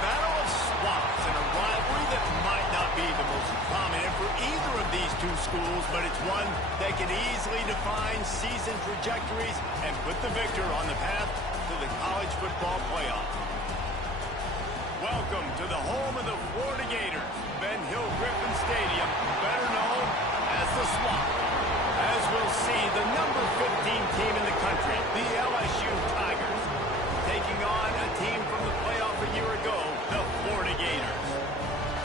battle of swamps and a rivalry that might not be the most prominent for either of these two schools, but it's one that can easily define season trajectories and put the victor on the path to the college football playoff. Welcome to the home of the Florida Gators, Ben Hill Griffin Stadium, better known as the Swamp. As we'll see, the number 15 team in the country, the LSU Tigers, taking on a team from the playoff a year ago, the Florida Gators.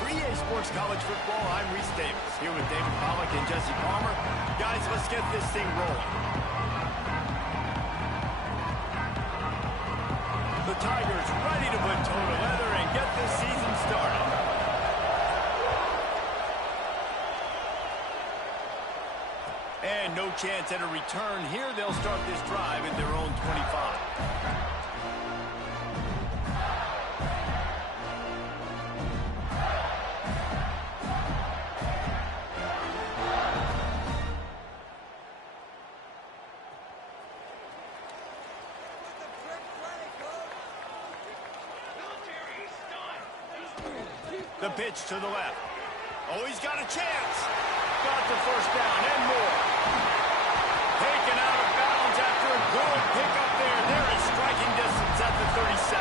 For EA Sports College Football, I'm Reese Davis, here with David Pollack and Jesse Palmer. Guys, let's get this thing rolling. The Tigers ready to put toe to leather and get this season started. And no chance at a return here. They'll start this drive at their own 25. The pitch to the left. Oh, he's got a chance. Got the first down and more. Taken out of bounds after a good pickup there. There is striking distance at the 37.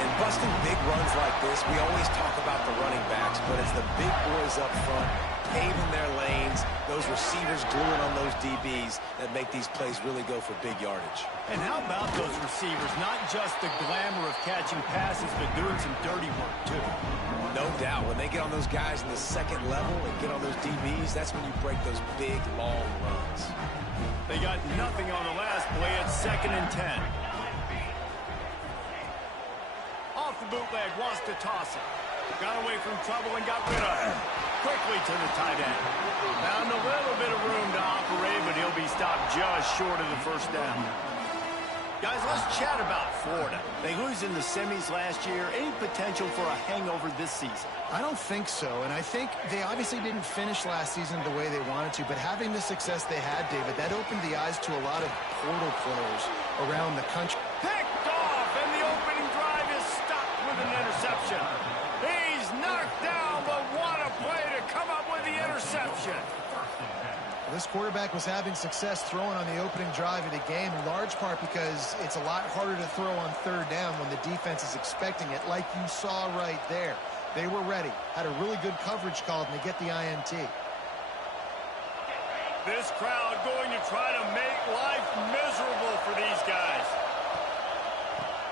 In busting big runs like this, we always talk about the running backs, but it's the big boys up front, paving their lanes, those receivers gluing on those DBs that make these plays really go for big yardage. And how about those receivers? Not just the glamour of catching passes, but doing some dirty work, too. No doubt. When they get on those guys in the second level and get on those DBs, that's when you break those big, long runs. They got nothing on the last play at 2nd and 10. Off the bootleg, wants to toss it. Got away from trouble and got rid of it. Quickly to the tight end. Found a little bit of room to operate, but he'll be stopped just short of the first down. Guys, let's chat about Florida. They lose in the semis last year. Any potential for a hangover this season? I don't think so, and I think they obviously didn't finish last season the way they wanted to, but having the success they had, David, that opened the eyes to a lot of portal players around the country. Picked off, and the opening drive is stopped with an interception. He's knocked down, but what a play to come up with the interception. This quarterback was having success throwing on the opening drive of the game, in large part because it's a lot harder to throw on third down when the defense is expecting it, like you saw right there. They were ready, had a really good coverage called, and they get the INT. This crowd going to try to make life miserable for these guys.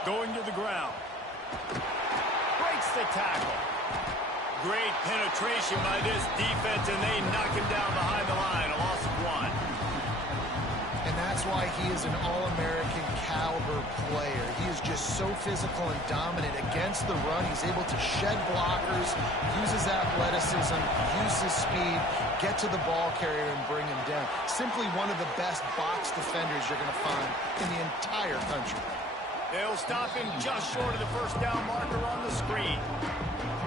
Going to the ground. Breaks the tackle. Great penetration by this defense, and they knock him down behind the line. A loss of 1. And that's why he is an All-American caliber player. He is just so physical and dominant against the run. He's able to shed blockers, use his athleticism, use his speed, get to the ball carrier and bring him down. Simply one of the best box defenders you're going to find in the entire country. They'll stop him just short of the first down marker on the screen.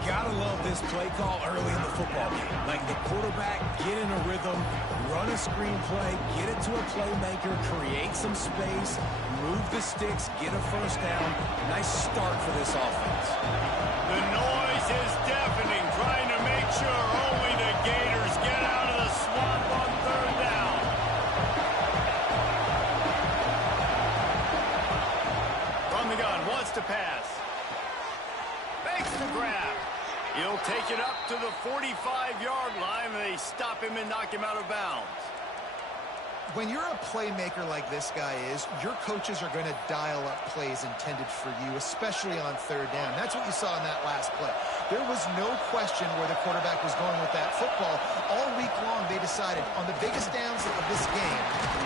Gotta love this play call early in the football game. Like the quarterback, get in a rhythm, run a screen play, get it to a playmaker, create some space, move the sticks, get a first down. Nice start for this offense. The noise is deafening, trying to make sure only the Gators get out of the swamp on third down. From the gun, wants to pass. Makes the grab. He'll take it up to the 45-yard line. They stop him and knock him out of bounds. When you're a playmaker like this guy is, your coaches are going to dial up plays intended for you, especially on third down. That's what you saw in that last play. There was no question where the quarterback was going with that football. All week long, they decided on the biggest downs of this game,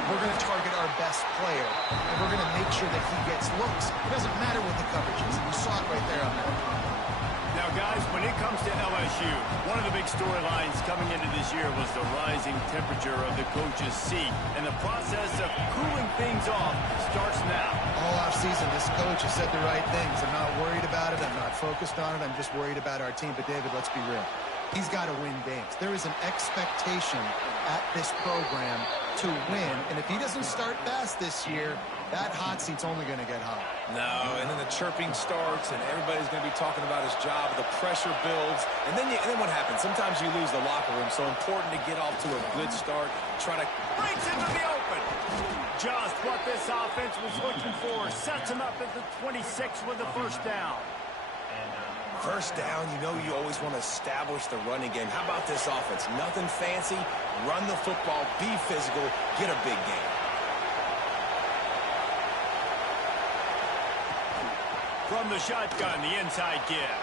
we're going to target our best player, and we're going to make sure that he gets looks. It doesn't matter what the coverage is. You saw it right there on that. Now, guys, when it comes to LSU, one of the big storylines coming into this year was the rising temperature of the coach's seat. And the process of cooling things off starts now. All offseason, this coach has said the right things. I'm not worried about it. I'm not focused on it. I'm just worried about our team. But, David, let's be real. He's got to win games. There is an expectation at this program to win. And if he doesn't start fast this year, that hot seat's only going to get hot. No, and then the chirping starts, and everybody's going to be talking about his job. The pressure builds, and then what happens? Sometimes you lose the locker room, so important to get off to a good start. Try to breaks into the open. Just what this offense was looking for. Sets him up at the 26 with the first down. First down, you know you always want to establish the running game. How about this offense? Nothing fancy. Run the football, be physical, get a big game. From the shotgun, the inside give.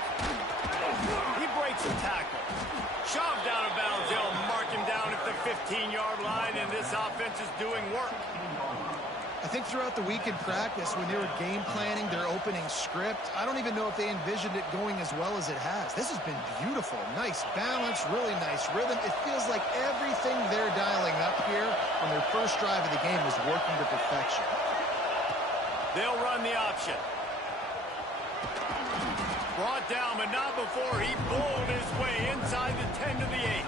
He breaks a tackle. Shoved out of bounds. They'll mark him down at the 15-yard line, and this offense is doing work. I think throughout the week in practice, when they were game planning their opening script, I don't even know if they envisioned it going as well as it has. This has been beautiful. Nice balance, really nice rhythm. It feels like everything they're dialing up here on their first drive of the game is working to perfection. They'll run the option. Brought down, but not before he bowled his way inside the 10 to the 8.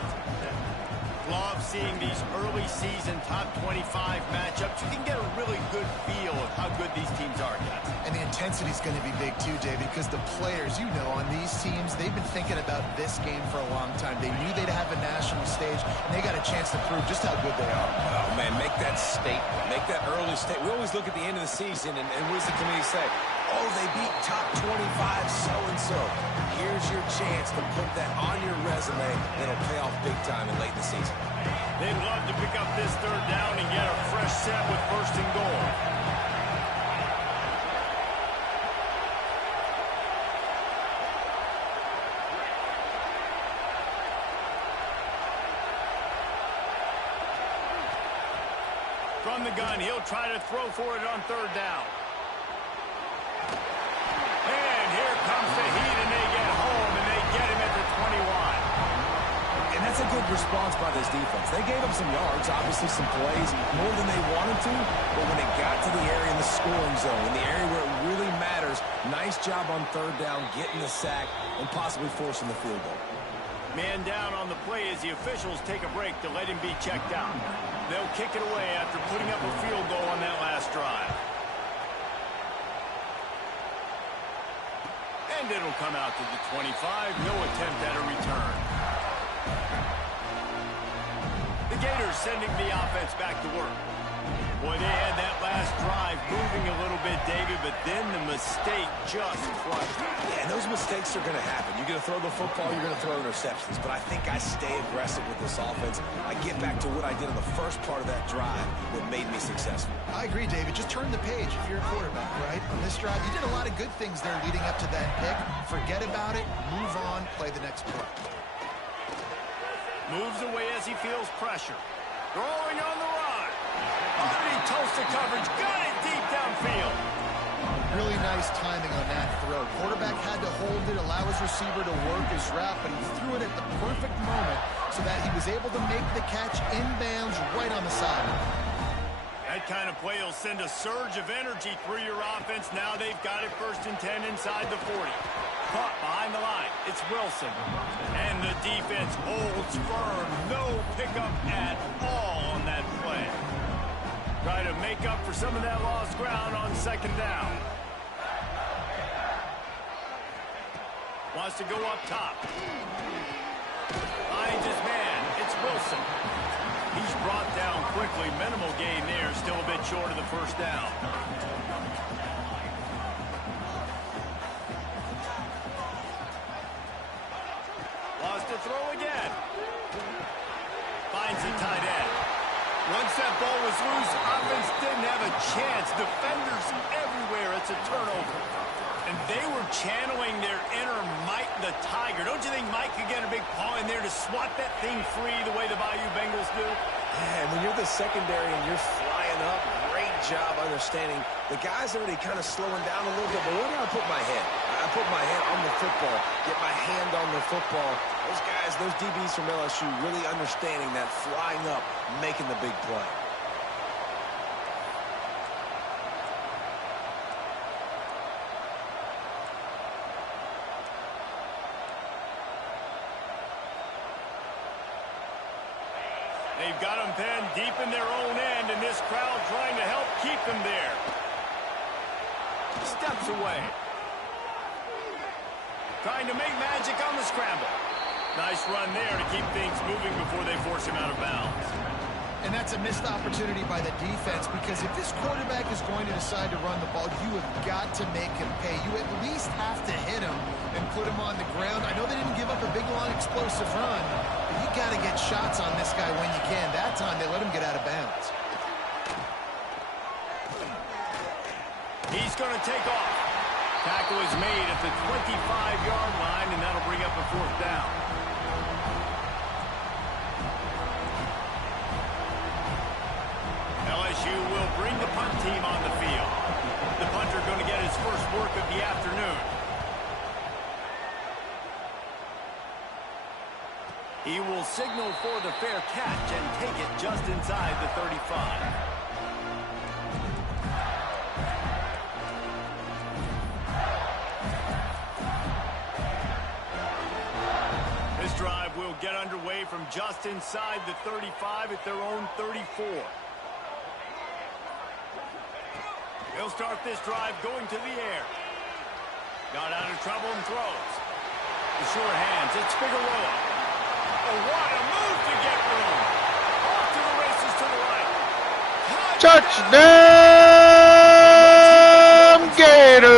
Love seeing these early season top 25 matchups. You can get a really good feel of how good these teams are, guys. And the intensity is going to be big too, David, because the players, you know, on these teams, they've been thinking about this game for a long time. They knew they'd have a national stage, and they got a chance to prove just how good they are. Oh, man, make that statement. Make that early statement. We always look at the end of the season, and what does the committee say? Oh, they beat top 25 so-and-so. Here's your chance to put that on your resume. It'll pay off big time in late in the season. They'd love to pick up this third down and get a fresh set with first and goal. From the gun, he'll try to throw for it on third down. And here comes the heat, and they get home, and they get him at the 21. And that's a good response by this defense. They gave up some yards, obviously some plays, more than they wanted to, but when it got to the area in the scoring zone, in the area where it really matters, nice job on third down, getting the sack, and possibly forcing the field goal. Man down on the play as the officials take a break to let him be checked out. They'll kick it away after putting up a field goal on that last drive. And it'll come out to the 25. No attempt at a return. The Gators sending the offense back to work. Boy, they had that last drive moving a little bit, David, but then the mistake just crushed. Yeah, and those mistakes are going to happen. You're going to throw the football, you're going to throw interceptions. But I think I stay aggressive with this offense. I get back to what I did on the first part of that drive that made me successful. I agree, David. Just turn the page if you're a quarterback, right? On this drive, you did a lot of good things there leading up to that pick. Forget about it, move on, play the next play. Moves away as he feels pressure. Throwing on the run. Underneath toasted coverage. Got it deep downfield. Really nice timing on that throw. Quarterback had to hold it, allow his receiver to work his route, but he threw it at the perfect moment so that he was able to make the catch inbounds right on the sideline. That kind of play will send a surge of energy through your offense. Now they've got it first and 10 inside the 40. Caught behind the line. It's Wilson. And the defense holds firm. No pickup at all on that play. Try to make up for some of that lost ground on second down. Wants to go up top. Finds his man. It's Wilson. He's brought down quickly. Minimal gain there. Still a bit short of the first down. Lost to throw again. Finds the tight end. Once that ball was loose, offense didn't have a chance. Defenders everywhere. It's a turnover. And they were channeling their inner Mike the Tiger. Don't you think Mike could get a big paw in there to swat that thing free the way the Bayou Bengals do? Yeah, and when you're the secondary and you're flying up, great job understanding. The guy's already kind of slowing down a little bit, but where do I put my head? I put my head on the football, get my hand on the football. Those guys, those DBs from LSU really understanding that flying up, making the big play. They've got them pinned deep in their own end, and this crowd trying to help keep them there. steps away. Trying to make magic on the scramble. Nice run there to keep things moving before they force him out of bounds. And that's a missed opportunity by the defense, because if this quarterback is going to decide to run the ball, you have got to make him pay. You at least have to hit him and put him on the ground. I know they didn't give up a big, long, explosive run, but you got to get shots on this guy when you can. That time, they let him get out of bounds. He's going to take off. Tackle is made at the 25-yard line, and that'll bring up a fourth down. LSU will bring the punt team on the field. The punter going to get his first work of the afternoon. He will signal for the fair catch and take it just inside the 35. This drive will get underway from just inside the 35 at their own 34. He'll start this drive going to the air. Got out of trouble and throws. The sure hands, it's Figueroa. Oh, what a move to get room. Off to the races to the right. Touchdown, Gators!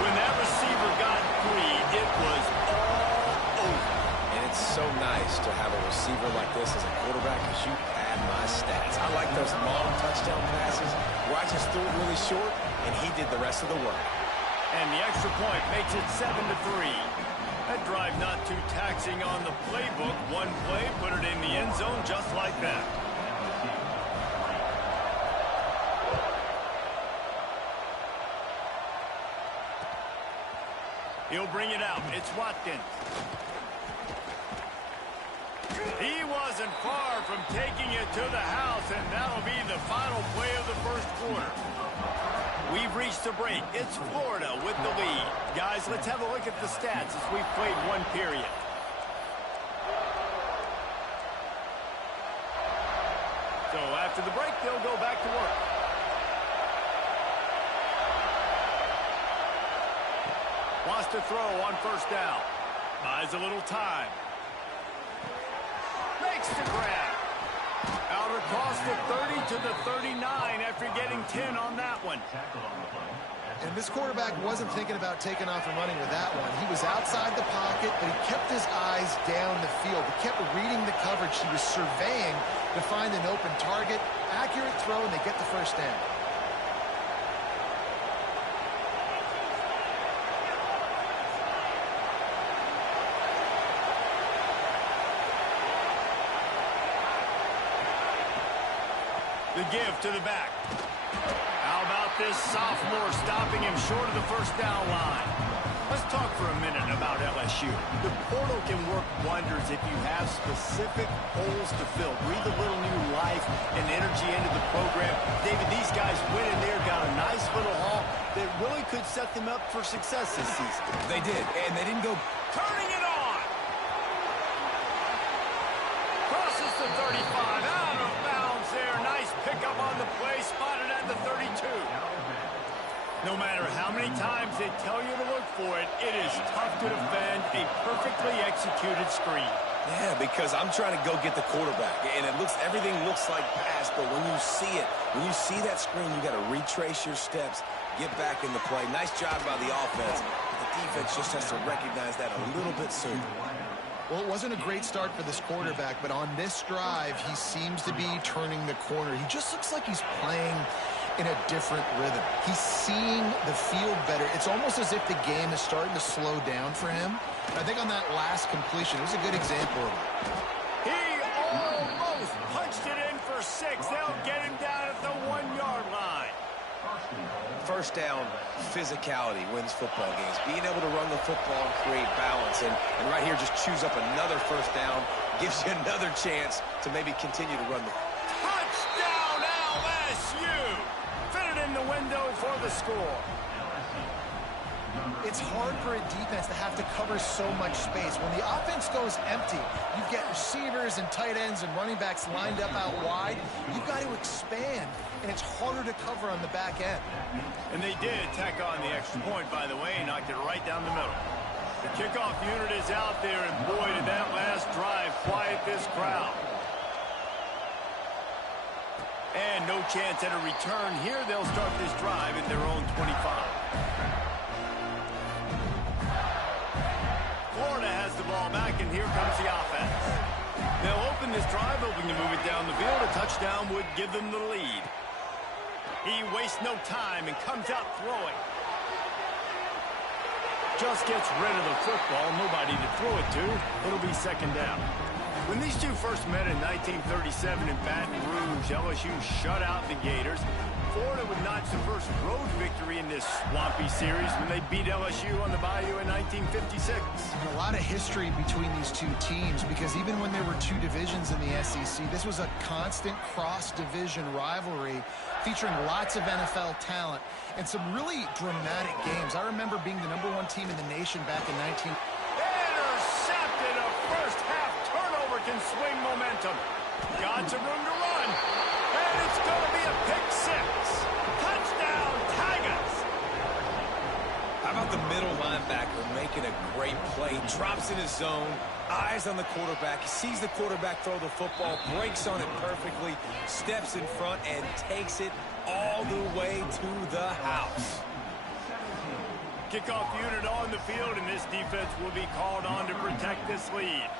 When that receiver got free, it was all over. And it's so nice to have a receiver like this as a quarterback, because you pad my stats. I like those long touchdown passes where I just threw it really short, and he did the rest of the work. And the extra point makes it 7-3. That drive not too taxing on the playbook. One play, put it in the end zone just like that. He'll bring it out. It's Watkins. He wasn't far from taking it to the house, and that'll be the final play of the first quarter. We've reached a break. It's Florida with the lead. Guys, let's have a look at the stats as we've played one period. So after the break, they'll go back to work. Wants to throw on first down. Buys a little time. Makes the grab. Out across the 30 to the 39 after getting 10 on that one. And this quarterback wasn't thinking about taking off and running with that one. He was outside the pocket, but he kept his eyes down the field. He kept reading the coverage. He was surveying to find an open target. Accurate throw, and they get the first down. The give to the back. How about this sophomore stopping him short of the first down line? Let's talk for a minute about LSU. The portal can work wonders if you have specific holes to fill. Breathe a little new life and energy into the program. David, these guys went in there, got a nice little haul that really could set them up for success this season. They did, and they didn't go Turning it on. Crosses the 35. Out of bounds there. Nice pickup on the play. Spotted at the 32. No matter how many times they tell you to look for it, it is tough to defend a perfectly executed screen. Yeah, because I'm trying to go get the quarterback, and everything looks like pass, but when you see it, when you see that screen, you got to retrace your steps, get back in the play. Nice job by the offense. The defense just has to recognize that a little bit sooner. Well, it wasn't a great start for this quarterback, but on this drive, he seems to be turning the corner. He just looks like he's playing in a different rhythm. He's seeing the field better. It's almost as if the game is starting to slow down for him. I think on that last completion, it was a good example of it. He almost punched it in for 6. They'll get him down at the 1-yard line. First down, physicality wins football games. Being able to run the football and create balance. And right here, just choose up another first down. Gives you another chance to maybe continue to run the... Touchdown, LSU! Fit it in the window for the score. It's hard for a defense to have to cover so much space. When the offense goes empty, you get receivers and tight ends and running backs lined up out wide. You've got to expand, and it's harder to cover on the back end. And they did tack on the extra point, by the way, and knocked it right down the middle. The kickoff unit is out there, and boy, did that last drive quiet this crowd. And no chance at a return here. They'll start this drive at their own 25. Florida has the ball back, and here comes the offense. They'll open this drive, hoping to move it down the field. A touchdown would give them the lead. He wastes no time and comes out throwing. Just gets rid of the football. Nobody to throw it to. It'll be second down. When these two first met in 1937 in Baton Rouge, LSU shut out the Gators. Florida would notch the first road victory in this swampy series when they beat LSU on the Bayou in 1956. And a lot of history between these two teams, because even when there were two divisions in the SEC, this was a constant cross-division rivalry featuring lots of NFL talent and some really dramatic games. I remember being the #1 team in the nation back in 19... Intercepted. A first-half turnover can swing momentum. Got some room to run. And it's going to be a pick six. Touchdown, Tigers. How about the middle linebacker making a great play? Drops in his zone, eyes on the quarterback. He sees the quarterback throw the football, breaks on it perfectly, steps in front, and takes it all the way to the house. Kickoff unit on the field, and this defense will be called on to protect this lead.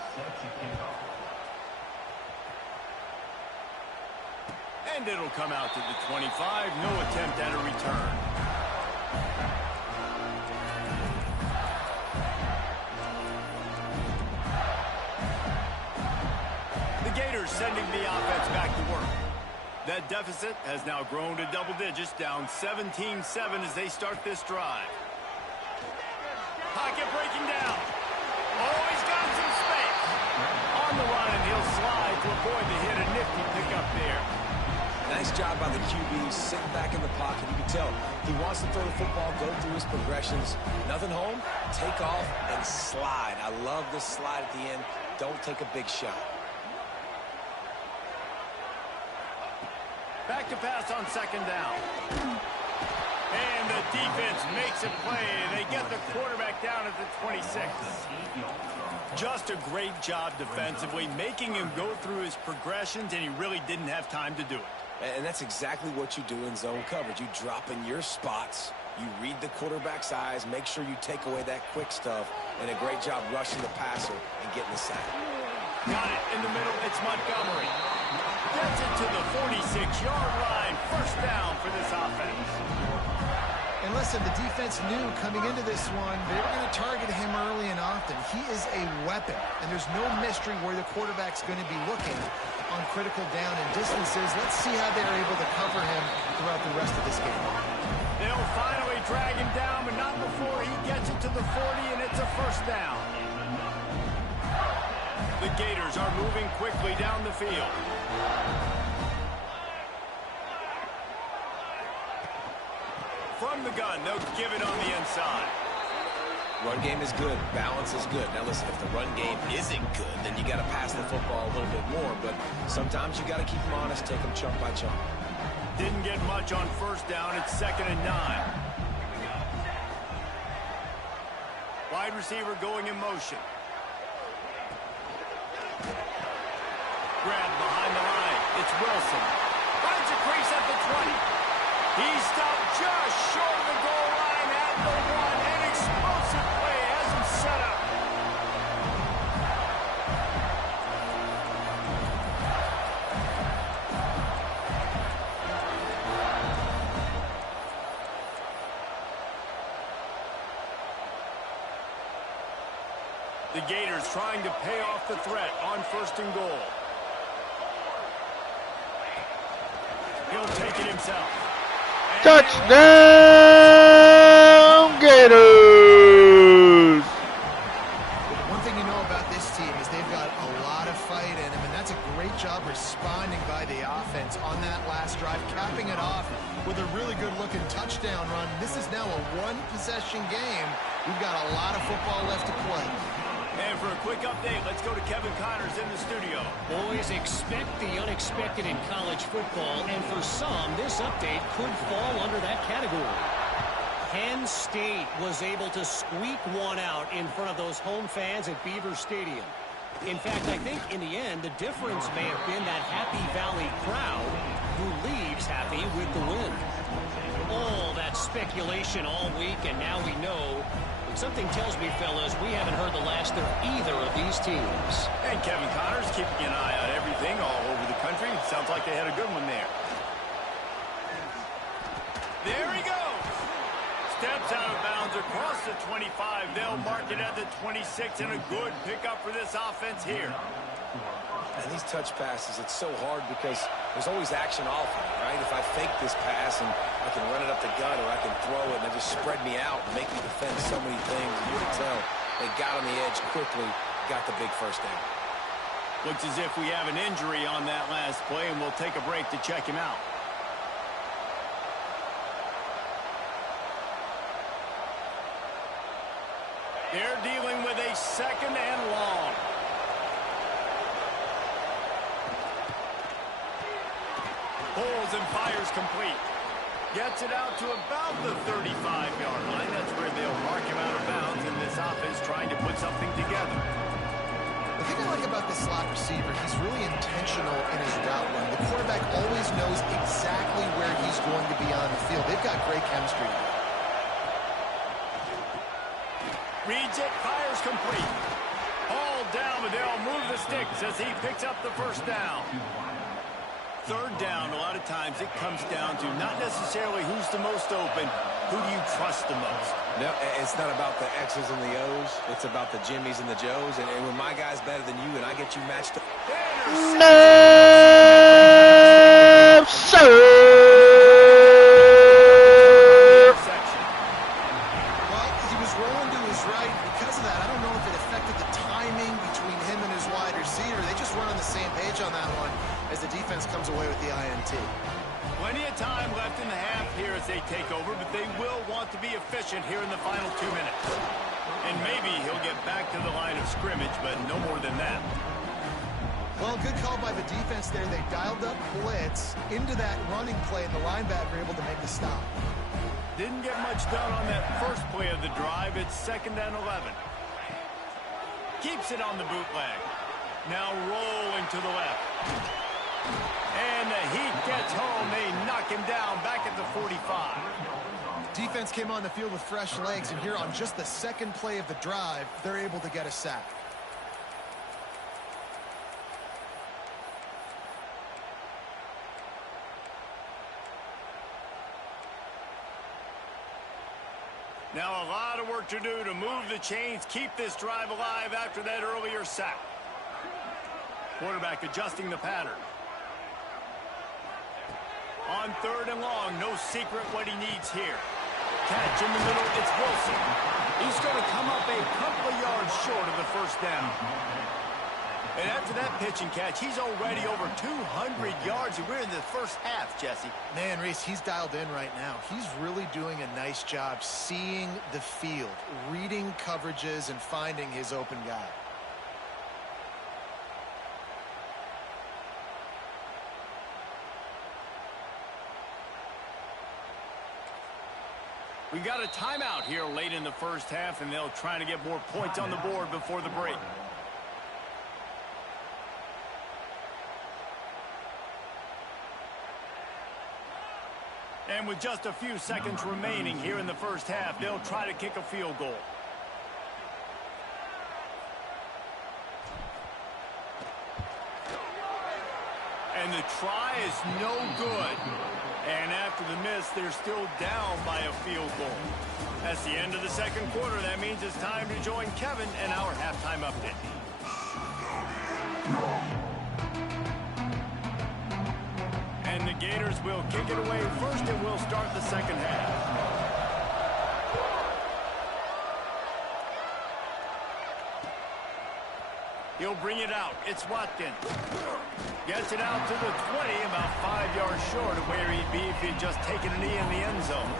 And it'll come out to the 25. No attempt at a return. The Gators sending the offense back to work. That deficit has now grown to double digits, down 17-7 as they start this drive. Pocket breaking down. Oh, he's got some space. On the run, and he'll slide to avoid the hit. A nifty pickup there. Nice job by the QB, sitting back in the pocket. You can tell he wants to throw the football, go through his progressions. Nothing home, take off, and slide. I love this slide at the end. Don't take a big shot. Back to pass on second down. And the defense makes a play. They get the quarterback down at the 26. Just a great job defensively, making him go through his progressions, and he really didn't have time to do it. And that's exactly what you do in zone coverage. You drop in your spots, you read the quarterback's eyes, make sure you take away that quick stuff, and a great job rushing the passer and getting the sack. Got it in the middle. It's Montgomery. Gets it to the 46-yard line. First down for this offense. And listen, the defense knew coming into this one they were going to target him early and often. He is a weapon, and there's no mystery where the quarterback's going to be looking on critical down and distances. Let's see how they're able to cover him throughout the rest of this game. They'll finally drag him down, but not before he gets it to the 40, and it's a first down. The Gators are moving quickly down the field. From the gun, they'll give it on the inside. Run game is good. Balance is good. Now, listen, if the run game isn't good, then you got to pass the football a little bit more. But sometimes you got to keep them honest, take them chunk by chunk. Didn't get much on first down. It's 2nd and 9. Wide receiver going in motion. Grab behind the line. It's Wilson. Finds a crease at the 20. He stopped just short of the goal line at the 1. An explosive play has him set up. The Gators trying to pay off the threat on 1st and goal. He'll take it himself. Touchdown, Gators! One thing you know about this team is they've got a lot of fight in them, and that's a great job responding by the offense on that last drive, capping it off with a really good-looking touchdown run. This is now a one-possession game football left to play. And for a quick update, let's go to Kevin Connors in the studio. Boys, expect the unexpected in college football, and for some, this update could fall under that category. Penn State was able to squeak one out in front of those home fans at Beaver Stadium. In fact, I think in the end, the difference may have been that Happy Valley crowd who leaves happy with the win. All that speculation all week, and now we know. But something tells me, fellas, we haven't heard the last of either of these teams. And Kevin Connors keeping an eye on everything all over the country. Sounds like they had a good one there. There he goes. Steps out of bounds across the 25. They'll mark it at the 26, and a good pickup for this offense here. And these touch passes, it's so hard because there's always action off of it, right? If I fake this pass and I can run it up the gut or I can throw it and they just spread me out and make me defend so many things. And you can tell they got on the edge quickly, got the big first down. Looks as if we have an injury on that last play, and we'll take a break to check him out. They're dealing with a second and long. Pulls and fires complete. Gets it out to about the 35-yard line. That's where they'll mark him out of bounds, and this offense trying to put something together. The thing I like about this slot receiver, he's really intentional in his route run. The quarterback always knows exactly where he's going to be on the field. They've got great chemistry together. Reads it, fires complete. All down, but they'll move the sticks as he picks up the first down. Third down, a lot of times it comes down to not necessarily who's the most open, who do you trust the most? No, it's not about the X's and the O's. It's about the Jimmies and the Joes. And when my guy's better than you and I get you matched up. No, sir. Well, he was rolling to his right. Because of that, I don't know if it affected the timing between him and his wide receiver. They just weren't on the same page on that one as the defense comes away with the INT. Plenty of time left in the half here as they take over, but they will want to be efficient here in the final 2 minutes. And maybe he'll get back to the line of scrimmage, but no more than that. Well, good call by the defense there. They dialed up blitz into that running play, and the linebacker able to make the stop. Didn't get much done on that first play of the drive. It's 2nd and 11. Keeps it on the bootleg. Now rolling to the left. And the Heat gets home. They knock him down back at the 45. Defense came on the field with fresh legs, and here on just the second play of the drive, they're able to get a sack. Now a lot of work to do to move the chains, keep this drive alive after that earlier sack. Quarterback adjusting the pattern. On 3rd and long, no secret what he needs here. Catch in the middle, it's Wilson. He's going to come up a couple of yards short of the first down. And after that pitch and catch, he's already over 200 yards, and we're in the first half, Jesse. Man, Reese, he's dialed in right now. He's really doing a nice job seeing the field, reading coverages, and finding his open guy. We got a timeout here late in the first half, and they'll try to get more points on the board before the break. And with just a few seconds remaining here in the first half, they'll try to kick a field goal. And the try is no good. And after the miss, they're still down by a field goal. That's the end of the second quarter. That means it's time to join Kevin and our halftime update. And the Gators will kick it away first, and we'll start the second half. He'll bring it out. It's Watkins. Gets it out to the 20, about 5 yards short of where he'd be if he'd just taken a knee in the end zone.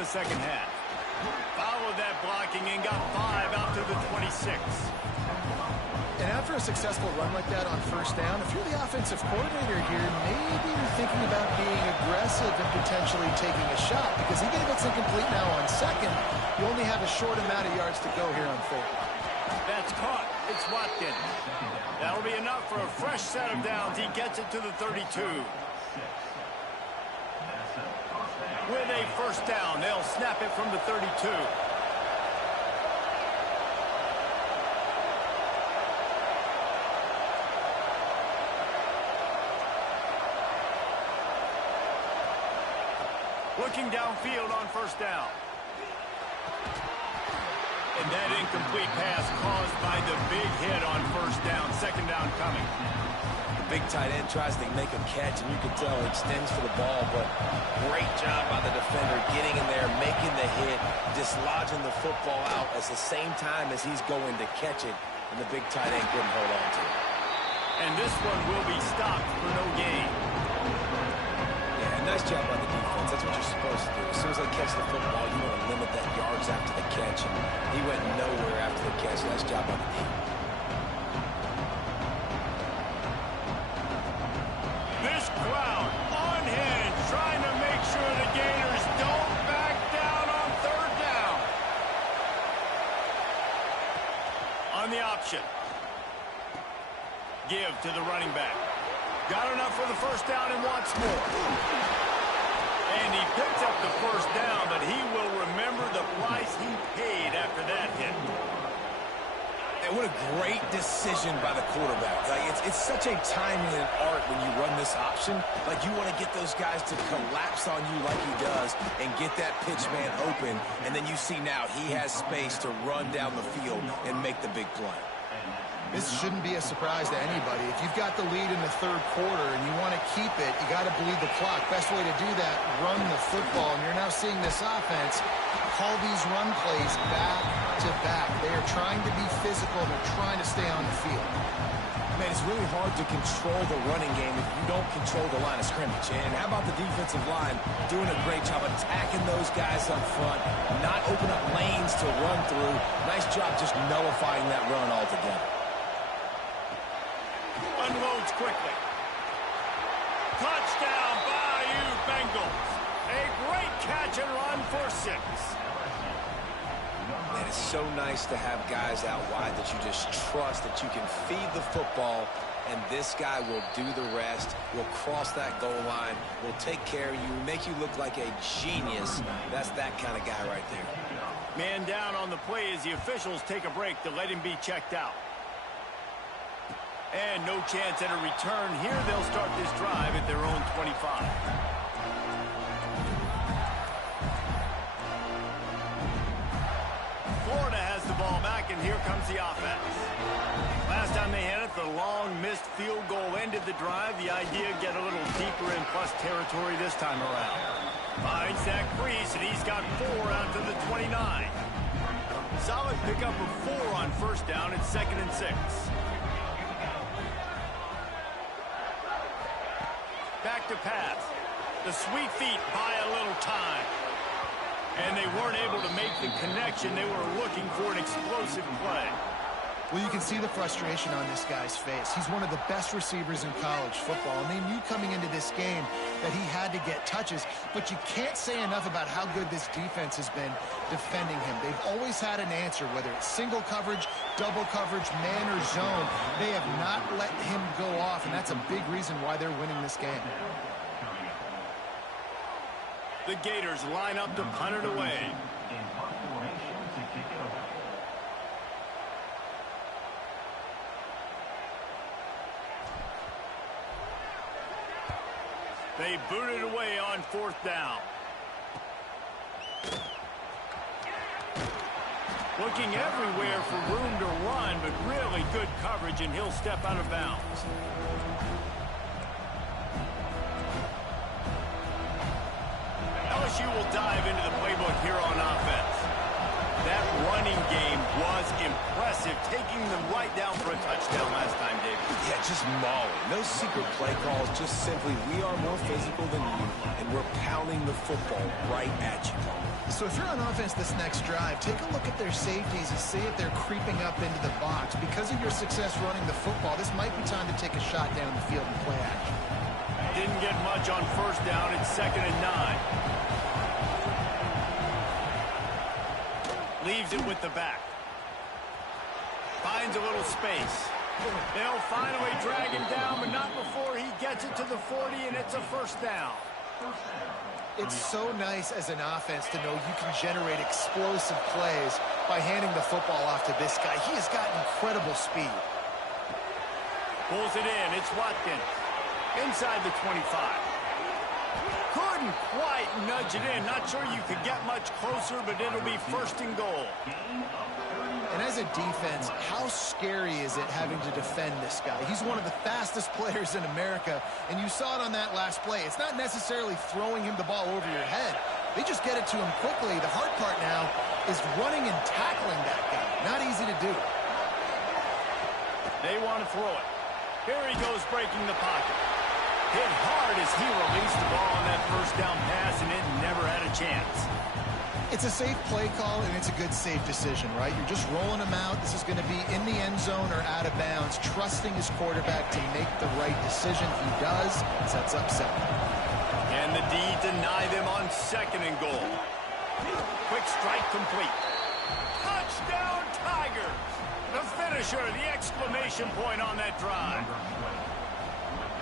the second half. Followed that blocking and got 5 out to the 26. And after a successful run like that on first down, if you're the offensive coordinator here, maybe you're thinking about being aggressive and potentially taking a shot, because he gave it's incomplete now on second. You only have a short amount of yards to go here on third. That's caught. It's Watkins. That'll be enough for a fresh set of downs. He gets it to the 32. With a first down, they'll snap it from the 32. Looking downfield on first down. And that incomplete pass caused by the big hit on first down. Second down coming. The big tight end tries to make a catch, and you can tell he extends for the ball, but great job by the defender getting in there, making the hit, dislodging the football out at the same time as he's going to catch it, and the big tight end couldn't hold on to it. And this one will be stopped for no gain. Nice job by the defense. That's what you're supposed to do. As soon as they catch the football, you want to limit that yards after the catch. And he went nowhere after the catch. Nice job by the defense. This crowd on hand, trying to make sure the Gators don't back down on third down. On the option. Give to the running back. Got enough for the first down and wants more. And he picks up the first down, but he will remember the price he paid after that hit. And what a great decision by the quarterback. Like, it's such a timing and art when you run this option. Like, you want to get those guys to collapse on you like he does and get that pitch man open. And then you see now he has space to run down the field and make the big play. This shouldn't be a surprise to anybody. If you've got the lead in the third quarter and you want to keep it, you got to bleed the clock. Best way to do that, run the football. And you're now seeing this offense call these run plays back to back. They are trying to be physical. They're trying to stay on the field. Man, it's really hard to control the running game if you don't control the line of scrimmage. And how about the defensive line doing a great job attacking those guys up front, not open up lanes to run through. Nice job just nullifying that run altogether. Unloads quickly. Touchdown, Bayou Bengals. A great catch and run for 6. Man, it's so nice to have guys out wide that you just trust that you can feed the football, and this guy will do the rest, will cross that goal line, will take care of you, make you look like a genius. That's that kind of guy right there. Man down on the play as the officials take a break to let him be checked out. And no chance at a return here. They'll start this drive at their own 25. Florida has the ball back, and here comes the offense. Last time they had it, the long missed field goal ended the drive. The idea, get a little deeper in plus territory this time around. Finds that crease, and he's got 4 out to the 29. Solid pickup of 4 on first down. It's 2nd and 6. Back to pass. The sweet feet buy a little time. And they weren't able to make the connection. They were looking for an explosive play. Well, you can see the frustration on this guy's face. He's one of the best receivers in college football, and they knew coming into this game that he had to get touches, but you can't say enough about how good this defense has been defending him. They've always had an answer, whether it's single coverage, double coverage, man or zone. They have not let him go off, and that's a big reason why they're winning this game. The Gators line up to punt it away. They boot it away on 4th down. Looking everywhere for room to run, but really good coverage, and he'll step out of bounds. LSU will dive into the playbook here on offense. That running game was impressive, taking them right down for a touchdown last time, David. Yeah, just mauling. No secret play calls, just simply we are more physical than you, and we're pounding the football right at you. So if you're on offense this next drive, take a look at their safeties and see if they're creeping up into the box. Because of your success running the football, this might be time to take a shot down the field and play action. Didn't get much on first down. It's 2nd and 9. Leaves it with the back. Finds a little space. They'll finally drag him down, but not before he gets it to the 40, and it's a first down. It's so nice as an offense to know you can generate explosive plays by handing the football off to this guy. He has got incredible speed. Pulls it in. It's Watkins. Inside the 25. Couldn't quite nudge it in. Not sure you could get much closer, but it'll be 1st and goal. And as a defense, how scary is it having to defend this guy? He's one of the fastest players in America, and you saw it on that last play. It's not necessarily throwing him the ball over your head. They just get it to him quickly. The hard part now is running and tackling that guy. Not easy to do. They want to throw it. Here he goes breaking the pocket. Hit hard as he released the ball on that first down pass, and it never had a chance. It's a safe play call, and it's a good safe decision, right? You're just rolling him out. This is going to be in the end zone or out of bounds, trusting his quarterback to make the right decision. He does. Sets up 7. And the D deny them on 2nd and goal. Quick strike complete. Touchdown Tigers! The finisher, the exclamation point on that drive.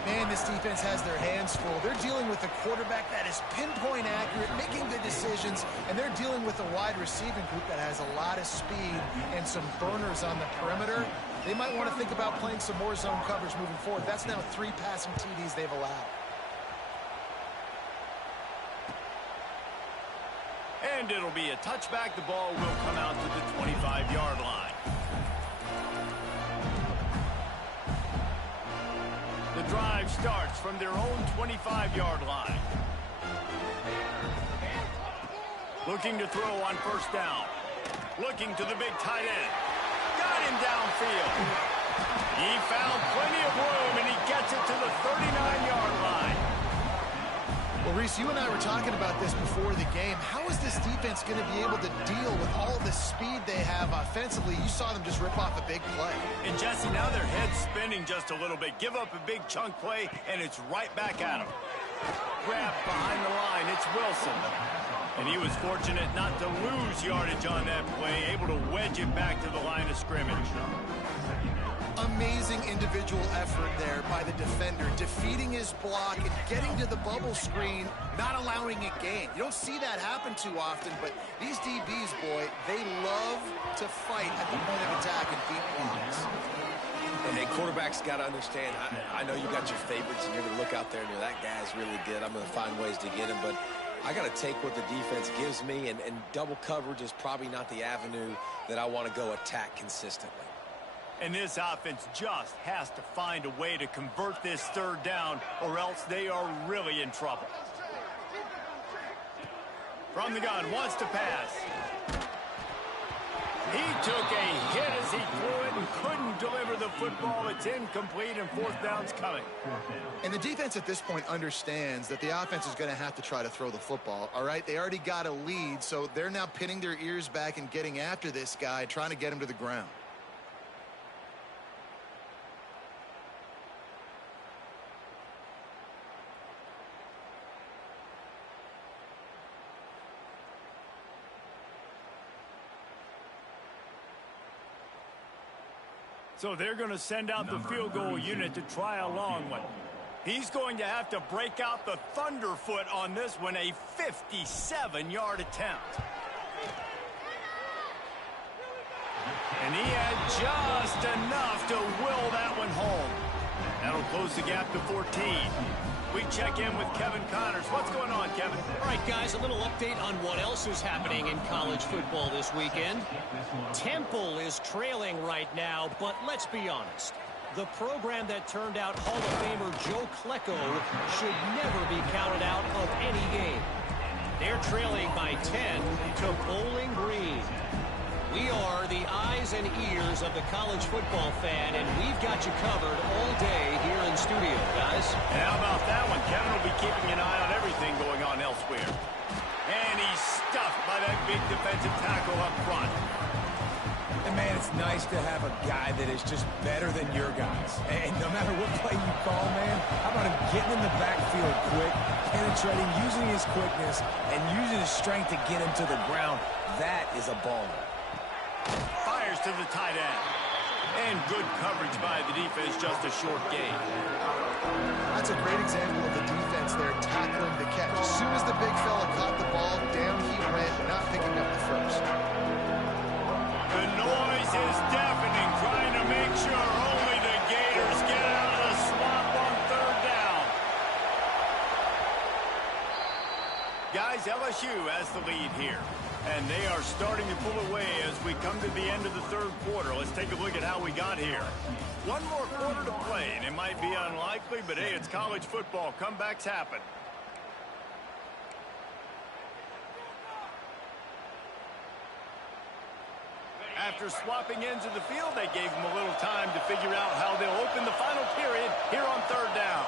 Man, this defense has their hands full. They're dealing with a quarterback that is pinpoint accurate, making good decisions, and they're dealing with a wide receiving group that has a lot of speed and some burners on the perimeter. They might want to think about playing some more zone coverage moving forward. That's now 3 passing TDs they've allowed. And it'll be a touchback. The ball will come out to the 25-yard line. The drive starts from their own 25-yard line. Looking to throw on first down. Looking to the big tight end. Got him downfield. He found plenty of room, and he gets it to the 39-yard line. Well, Reese, you and I were talking about this before the game. How is this defense going to be able to deal with all the speed they have offensively? You saw them just rip off a big play. And, Jesse, now their head's spinning just a little bit. Give up a big chunk play, and it's right back at them. Grab behind the line. It's Wilson. And he was fortunate not to lose yardage on that play, able to wedge it back to the line of scrimmage. Amazing individual effort there by the defender, defeating his block and getting to the bubble screen, not allowing it gain. You don't see that happen too often, but these DBs, boy, they love to fight at the point of attack and beat blocks. Hey, quarterbacks got to understand, I know you got your favorites, and you're going to look out there and you're, that guy's really good. I'm going to find ways to get him, but I got to take what the defense gives me, and double coverage is probably not the avenue that I want to go attack consistently. And this offense just has to find a way to convert this 3rd down, or else they are really in trouble. From the gun, wants to pass. He took a hit as he threw it and couldn't deliver the football. It's incomplete, and 4th down's coming. And the defense at this point understands that the offense is going to have to try to throw the football, all right? They already got a lead, so they're now pinning their ears back and getting after this guy, trying to get him to the ground. So they're going to send out the field goal unit to try a long one. He's going to have to break out the thunderfoot on this one, a 57-yard attempt. And he had just enough to will that one home. That'll close the gap to 14. We check in with Kevin Connors. What's going on, Kevin? All right, guys, a little update on what else is happening in college football this weekend. Temple is trailing right now, but let's be honest. The program that turned out Hall of Famer Joe Klecko should never be counted out of any game. They're trailing by 10 to Bowling Green. We are the eyes eyes and ears of the college football fan, and we've got you covered all day here in studio, guys. And how about that one? Kevin will be keeping an eye on everything going on elsewhere. And he's stuffed by that big defensive tackle up front. And, man, it's nice to have a guy that is just better than your guys. And no matter what play you call, man, how about him getting in the backfield quick, penetrating, using his quickness, and using his strength to get him to the ground. That is a baller. Fires to the tight end. And good coverage by the defense, just a short gain. That's a great example of the defense there tackling the catch. As soon as the big fella caught the ball, down he went, not picking up the first. The noise is deafening, trying to make sure only the Gators get out of the swamp on third down. Guys, LSU has the lead here. And they are starting to pull away as we come to the end of the third quarter. Let's take a look at how we got here. One more quarter to play, and it might be unlikely, but hey, it's college football. Comebacks happen. After swapping ends of the field, they gave them a little time to figure out how they'll open the final period here on third down.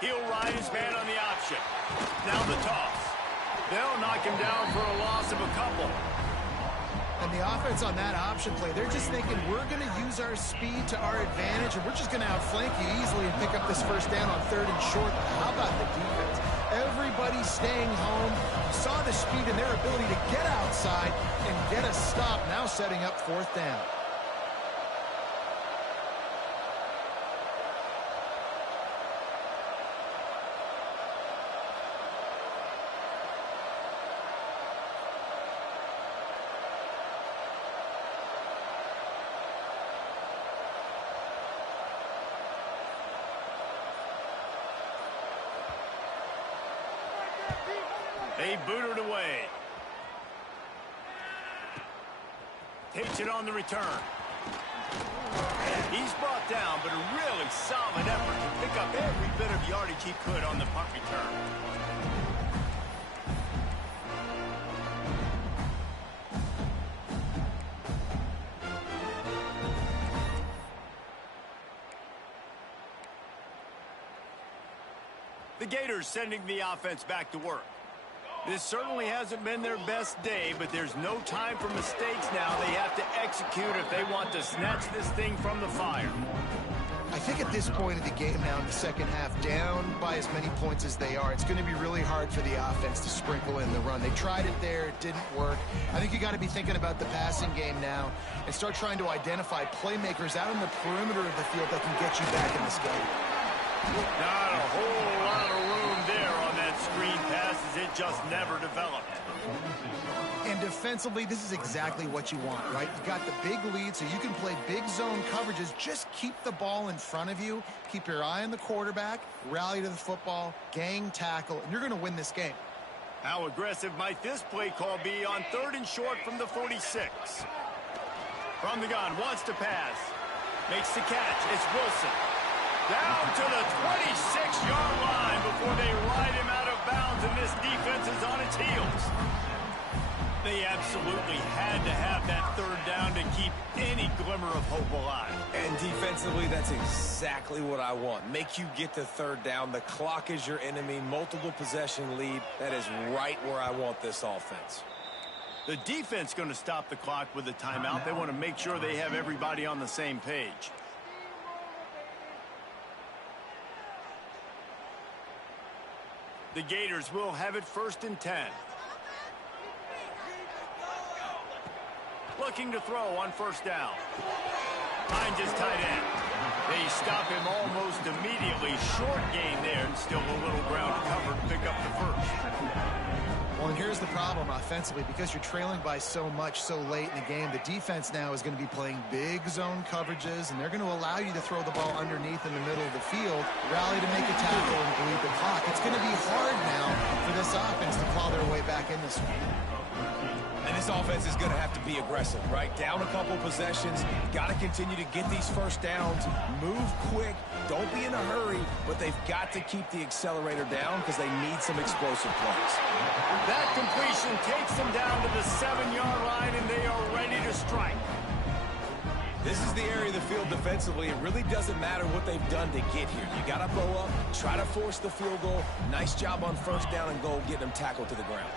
He'll ride his man on the option. Now the toss. They'll knock him down for a loss of a couple. And the offense on that option play, they're just thinking, we're going to use our speed to our advantage, and we're just going to outflank you easily and pick up this first down on third and short. How about the defense? Everybody staying home. You saw the speed and their ability to get outside and get a stop, now setting up fourth down. They boot it away. Takes it on the return. He's brought down, but a really solid effort to pick up every bit of yardage he could on the punt return. The Gators sending the offense back to work. This certainly hasn't been their best day, but there's no time for mistakes now. They have to execute if they want to snatch this thing from the fire. I think at this point of the game now in the second half, down by as many points as they are, it's going to be really hard for the offense to sprinkle in the run. They tried it there. It didn't work. I think you got to be thinking about the passing game now and start trying to identify playmakers out in the perimeter of the field that can get you back in this game. Not a whole lot of room there on that screen pass as it just never developed. And defensively, this is exactly what you want, right? You got the big lead, so you can play big zone coverages. Just keep the ball in front of you. Keep your eye on the quarterback. Rally to the football. Gang tackle. And you're going to win this game. How aggressive might this play call be on third and short from the 46? From the gun, wants to pass. Makes the catch. It's Wilson. Down to the 26-yard line before they ride him out of bounds, and this defense is on its heels. They absolutely had to have that third down to keep any glimmer of hope alive. And defensively, that's exactly what I want. Make you get to third down. The clock is your enemy. Multiple possession lead. That is right where I want this offense. The defense going to stop the clock with a timeout. They want to make sure they have everybody on the same page. The Gators will have it 1st and 10. Looking to throw on first down. Finds his tight end. They stop him almost immediately. Short gain there, and still a little ground to cover to pick up the first. Well, and here's the problem offensively. Because you're trailing by so much so late in the game, the defense now is going to be playing big zone coverages, and they're going to allow you to throw the ball underneath in the middle of the field, rally to make a tackle, and bleed the clock. It's going to be hard now for this offense to claw their way back in this one. And this offense is going to have to be aggressive, right? Down a couple possessions. Got to continue to get these first downs. Move quick. Don't be in a hurry. But they've got to keep the accelerator down because they need some explosive plays. That completion takes them down to the 7-yard line, and they are ready to strike. This is the area of the field defensively. It really doesn't matter what they've done to get here. You got to bow up, try to force the field goal. Nice job on first down and goal, getting them tackled to the ground.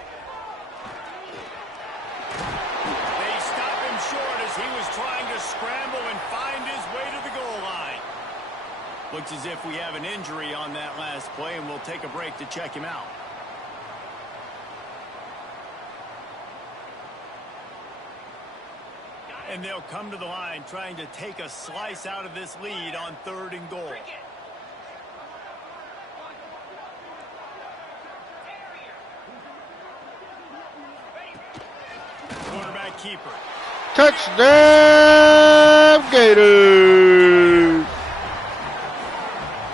They stop him short as he was trying to scramble and find his way to the goal line. Looks as if we have an injury on that last play, and we'll take a break to check him out. And they'll come to the line trying to take a slice out of this lead on 3rd and goal. Quarterback keeper. Touchdown, Gators!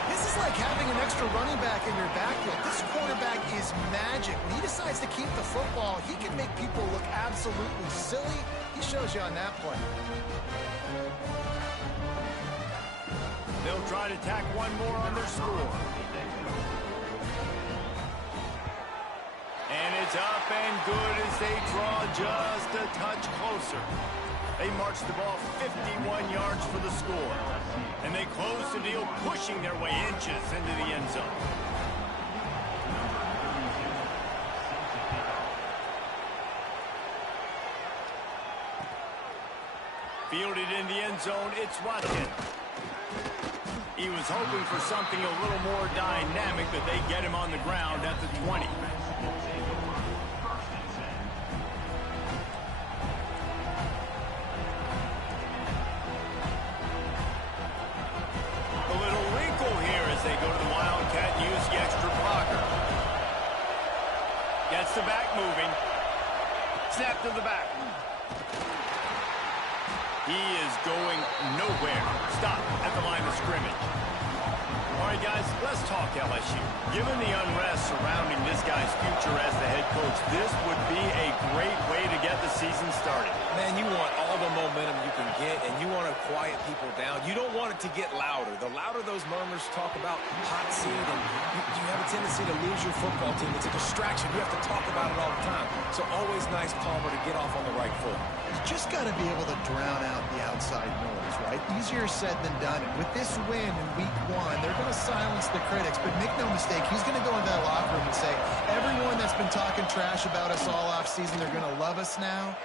This is like having an extra running back in your backfield. This quarterback is magic. When he decides to keep the football, he can make people look absolutely silly. He shows you on that play. They'll try to tack one more on their score. And it's up and good as they draw just a touch closer. They march the ball 51 yards for the score. And they close the deal, pushing their way inches into the end zone. Fielded in the end zone, it's Watkins. He was hoping for something a little more dynamic, but they get him on the ground at the 20. A little wrinkle here as they go to the Wildcat and use the extra blocker. Gets the back moving. Snap to the back. He is going nowhere. Stop at the line of scrimmage. All right, guys, let's talk LSU. Given the unrest surrounding this guy's future as the head coach, this would be a great way to get the season started. Man, you want all the momentum you can get, and you want to quiet people down. You don't want it to get louder. The louder those murmurs talk about hot seat, and you have a tendency to lose your football team. It's a distraction. You have to talk about it all the time. So always nice, Palmer, to get off on the right foot. You just got to be able to drown out the outside noise, right? Easier said than done. And with this win in week 1, they're going to silence the critics. But make no mistake, he's going to go into that locker room and say, everyone that's been talking trash about us all offseason, they're going to love us now.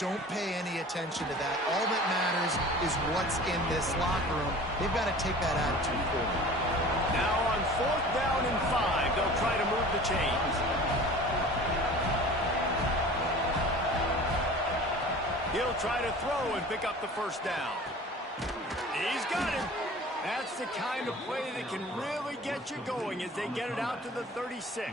Don't pay any attention to that. All that matters is what's in this locker room. They've got to take that attitude forward. Now on 4th down and 5, they'll try to move the chains. He'll try to throw and pick up the first down. He's got it. That's the kind of play that can really get you going as they get it out to the 36.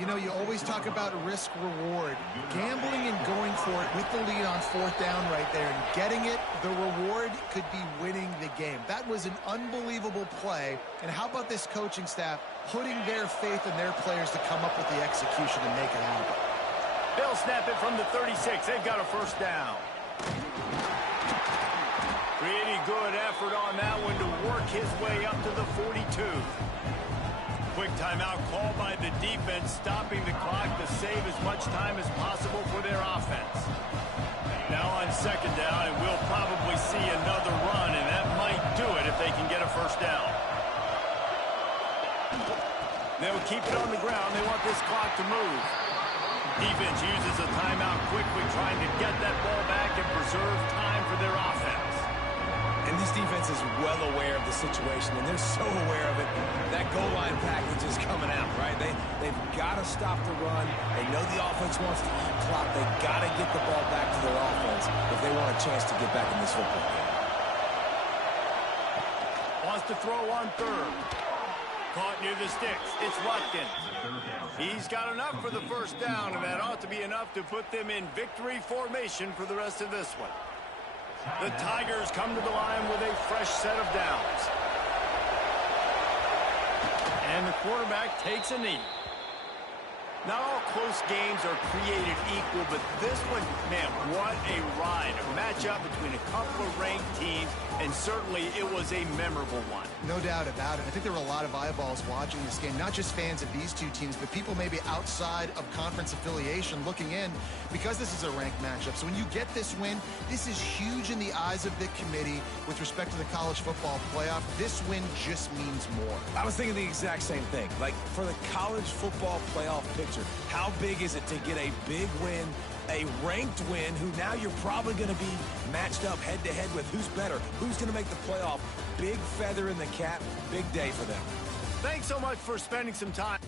You know, you always talk about risk-reward. Gambling and going for it with the lead on 4th down right there and getting it, the reward could be winning the game. That was an unbelievable play. And how about this coaching staff putting their faith in their players to come up with the execution and make it happen? They'll snap it from the 36. They've got a first down. Pretty good effort on that one to work his way up to the 42. Quick timeout called by the defense, stopping the clock to save as much time as possible for their offense. Now on 2nd down, and we'll probably see another run, and that might do it if they can get a first down. They'll keep it on the ground. They want this clock to move. Defense uses a timeout quickly, trying to get that ball back and preserve time for their offense. And this defense is well aware of the situation, and they're so aware of it. That goal line package is coming out, right? They've got to stop the run. They know the offense wants to eat clock. They've got to get the ball back to their offense if they want a chance to get back in this football game. Wants to throw on 3rd. Caught near the sticks. It's Watkins. He's got enough for the first down, and that ought to be enough to put them in victory formation for the rest of this one. The Tigers come to the line with a fresh set of downs. And the quarterback takes a knee. Not all close games are created equal, but this one, man, what a ride. A matchup between a couple of ranked teams and certainly it was a memorable one. No doubt about it. I think there were a lot of eyeballs watching this game, not just fans of these two teams, but people maybe outside of conference affiliation looking in because this is a ranked matchup. So when you get this win, this is huge in the eyes of the committee with respect to the college football playoff. This win just means more. I was thinking the exact same thing. Like, for the college football playoff picture, how big is it to get a big win, a ranked win, who now you're probably going to be matched up head-to-head with who's better, who's going to make the playoff. Big feather in the cap, big day for them. Thanks so much for spending some time.